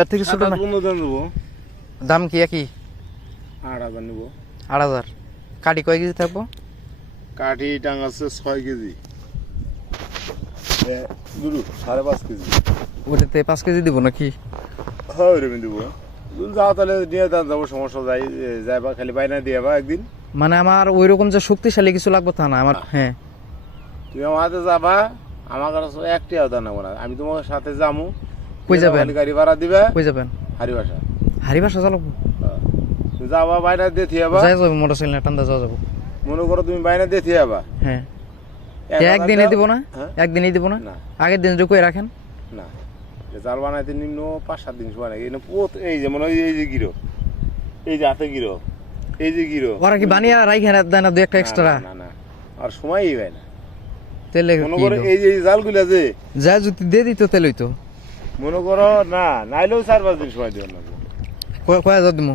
এর থেকে ছোট না? দাম কি একই? 8,000 নেব। 8,000। কাঠি কয় কেজি থাকবো? কাঠি টাঙাচ্ছে 6 কেজি, গুরু 5.5 কেজি। ওটাতে 5 কেজি দিব নাকি? হ্যাঁ ওইরকম দিব। যাও তাহলে নিয়ে যাবো, সমস্যা যাইবা খালি বাইনা দিয়ে বা একদিন। মানে আমার ওই রকম যে শক্তিশালী কিছু লাগবে তা না আমার। হ্যাঁ তুমি আমার হাতে যাবা, আমার কাছে একটিও দাও নেবো না, আমি তোমার সাথে যাবো। কই যাবেন? গাড়ি ভাড়া দিবে। কই যাবেন? হারিবাসা। হারিবাসা চালাবো? তুমি যাবা বাইনা দিয়ে থিয়াবা। যাই যাবো মোটরসাইকেল টান্দা যাওয়া যাবো। মনে করো তুমি বাইনা দিয়ে থিয়াবা। হ্যাঁ একদিনে দিব না? একদিনই দিব না? আগের দিন কই রাখেন না? জাল বানাইতে নিম্ন 5-7 দিন সময় লাগে। এই যে মনে হয় এই যে গিরো, এই যে হাতে গিরো, এই যে গিরো ওরা কি বানিয়ে রাখেন দেয় না? 2-1 এক্সট্রা? না না, আর সময়ই হয় না। তেলে মনে করো এই যে জালগুলা যে যা যদি দিয়ে দিত তেল হইতো। মনে করো না, নাইলেও 4-5 দিন সময় দিও না। কয় হাজার দিব?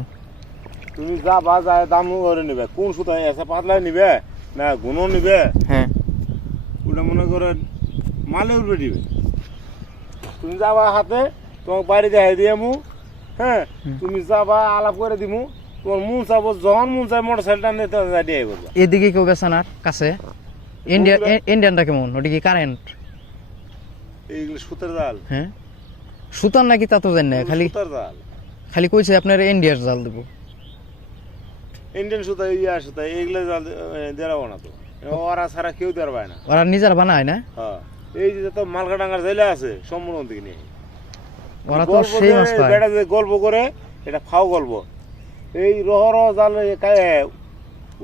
তুমি যাবা, যায় দাম করে নিবে। কোন সুতা আছে, পাতলা নিবে না ঘন নিবে? হ্যাঁ ওটা মনে করো মালে উঠবে দিবে। তুমি যাবা হাতে, তোমাকে বাইরে দেখাই দিয়ে মু। হ্যাঁ তুমি যাবা, আলাপ করে দিমু। তোমার মন চাবো, যখন মন চাই মোটরসাইকেলটা নিতে দিয়ে করবা। এদিকে কেউ বেচানার কাছে? ইন্ডিয়ানটা কেমন? ওটা কি কারেন্ট? এইগুলো সুতার জাল। হ্যাঁ সুতার নাকি তা তো জানি না, খালি সুতার জাল। খালি কইছে আপনার ইন্ডিয়ার জাল দেবো। ইন্ডিয়ান সুতা, ইয়া সুতা, এইগুলো জাল দেওয়া না তো। ওরা ছাড়া কেউ দেওয়ার পায় না। ওরা নিজের বানায় না? হ্যাঁ এই যে তো মালকাডাঙ্গার জেলে আছে সম্পূর্ণ থেকে নিয়ে, ওরা তো সেই মাছ পায়। বেটা যে গল্প করে, এটা ফাও গল্প। এই রহর জাল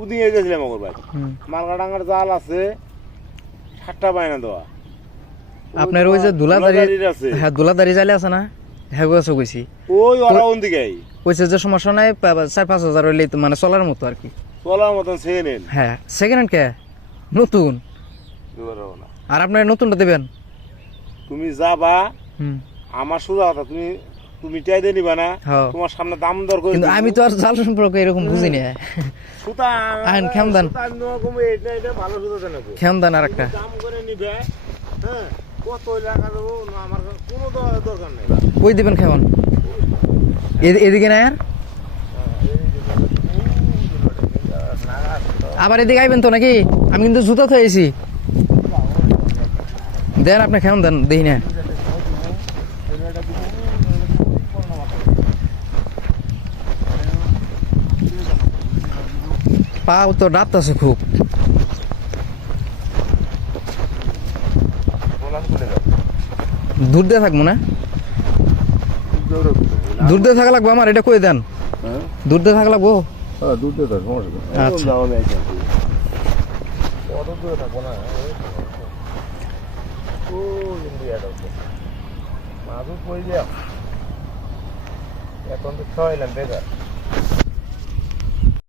উদিয়ে গেছিলাম আমার ভাই। মালকাডাঙ্গার জাল আছে 7টা বায়না দেওয়া। আপনার ওই যে দুলাদারি আছে, হ্যাঁ দুলাদারি জালে আছে না? হ্যাঁ আছে কইছি। ওই ওরা ওন দিকে কইছে যে সমস্যা নাই, 4-5 হাজার হইলে তো মানে চলার মতো আর কি। চলার মতন সেকেন্ড হ্যান্ড। হ্যাঁ সেকেন্ড হ্যান্ড কে নতুন? আর আপনার নতুনটা দেবেন? তুমি যাবা, আমার সোজা কথা, তুমি টাই দিয়ে নিবা না, তোমার সামনে দাম দর করে। কিন্তু আমি তো আর জাল সম্পর্কে এরকম বুঝি না। সুতা আইন খেমদান, এটা ভালো সুতা দেন, খেমদান আর একটা দাম করে নিবে। হ্যাঁ কত টাকা দেবো, আমার কোনো দরকার নেই। কই দিবেন খেমন? এদিকে না আর আবার এদিকে আইবেন তো নাকি? আমি কিন্তু জুতা থয়েছি, দেন আপনি খেমন দেন, দেখি না। পাও তো ডাত আছে খুব। দূর দিয়ে থাকবো না? দূর দিয়ে থাকা লাগবো আমার, এটা কই দেন। দূর দিয়ে থাকা লাগবো। দুধ দিয়ে থাক, সমস্যা আচ্ছা অত দূরে থাকবো না। ও ইন্ডিয়াটা মাদুর পড়ে যাও, এখন তো খাওয়াইলাম বেকার।